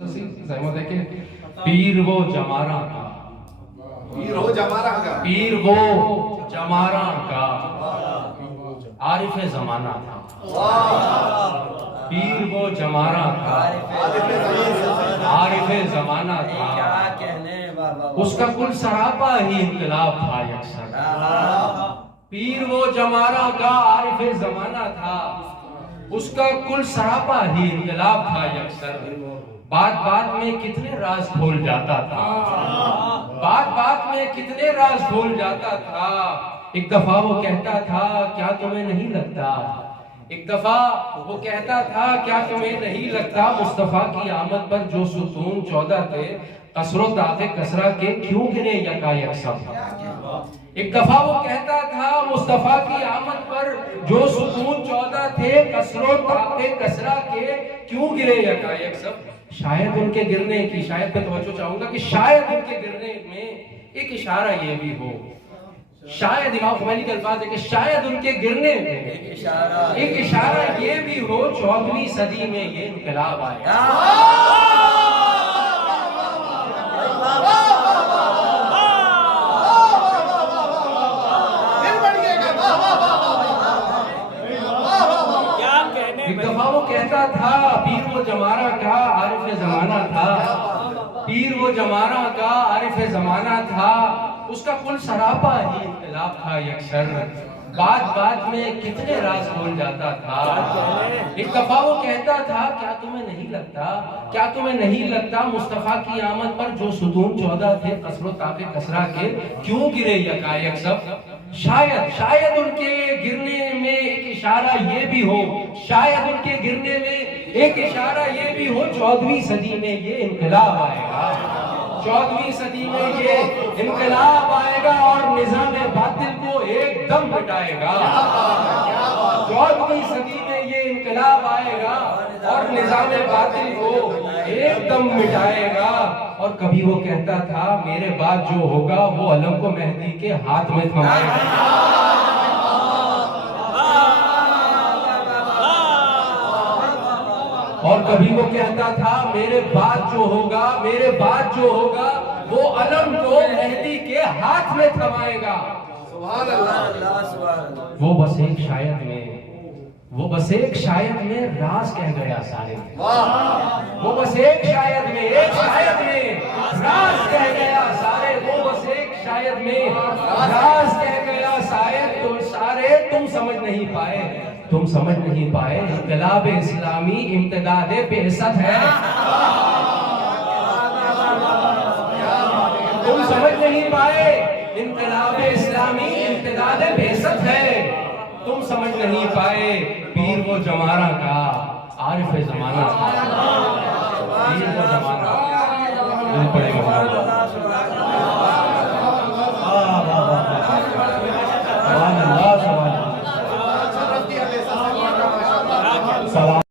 زحمت ہے کہ پیر وہ جمارہ کا، پیر ہو جمارہ کا، پیر وہ جمارہ کا عارف زمانہ تھا، پیر وہ جمارہ کا عارف زمانہ تھا، اس کا کل سراپا ہی انقلاب تھا یکسر۔ پیر وہ جمارہ کا عارف زمانہ تھا، اس کا کل سراپا ہی انقلاب تھا یکسر۔ بات بات میں کتنے راز کھول جاتا تھا، بات بات میں کتنے راز کھول جاتا تھا۔ ایک دفعہ وہ کہتا تھا کیا تمہیں نہیں لگتا، ایک دفعہ وہ کہتا تھا کیا تمہیں نہیں لگتا، مصطفیٰ کی آمد پر جو ستون 14 تھے قصر و طاق کسرا کے کیوں گرے یکا یک سب۔ ایک دفعہ وہ کہتا تھا مصطفیٰ کی آمد پر جو ستون 14 تھے قصر و طاق کسرا کے کیوں گرے یکا یک سب۔ شاید ان کے گرنے کی، شاید میں توجہ چاہوں گا کہ شاید ان کے گرنے میں ایک اشارہ یہ بھی ہو، شاید امام خمینی کے الفاظ ہے کہ شاید ان کے گرنے میں ایک اشارہ یہ بھی ہو 14ویں صدی میں یہ انقلاب آیا۔ ایک دفعہ وہ کہتا تھا پیر وہ جمارہ کا عارف زمانہ تھا، پیر وہ جمارہ کا عارف زمانہ تھا، اس کا کل سراپا ہی انقلاب تھا یکسر۔ بات بات میں کتنے راز کھول جاتا تھا۔ ایک دفعہ وہ کہتا تھا کیا تمہیں نہیں لگتا، کیا تمہیں نہیں لگتا، مصطفیٰ کی آمد پر جو ستون 14 تھے قصر و طاق کسرا کے کیوں گرے یکایک سب۔ شاید ان کے گرنے میں ایک اشارہ یہ بھی ہو، شاید ان کے گرنے میں ایک اشارہ یہ بھی ہو 14ویں صدی میں یہ انقلاب آئے گا، 14ویں صدی میں یہ انقلاب آئے گا اور نظام باطل کو ایک دم مٹائے گا۔ 14ویں صدی میں یہ انقلاب آئے گا اور نظام باطل کو ایک دم مٹائے گا۔ اور کبھی وہ کہتا تھا میرے بعد جو ہوگا وہ علم کو مہدی کے ہاتھ میں تھمائے گا۔ اور کبھی وہ کہتا تھا میرے بعد جو ہوگا، میرے بعد جو ہوگا وہ علم کو مہدی کے ہاتھ میں تھمائے گا۔ سبحان اللہ۔ وہ بس ایک شاید میں، وہ بس ایک شاید میں راز کہہ گیا سارے، وہ بس ایک شاید میں، ایک شاید میں راز کہہ گیا سارے، وہ بس ایک شاید میں راز کہہ گیا شاید تو سارے تم سمجھ نہیں پائے، تم سمجھ نہیں پائے انقلاب اسلامی امتداد بعثت ہے۔ تم سمجھ نہیں پائے انقلاب اسلامی امتداد بعثت ہے، تم سمجھ نہیں پائے پیر وہ جمارہ کا عارف زمانہ تھا، پیر وہ جمارہ، پڑے گا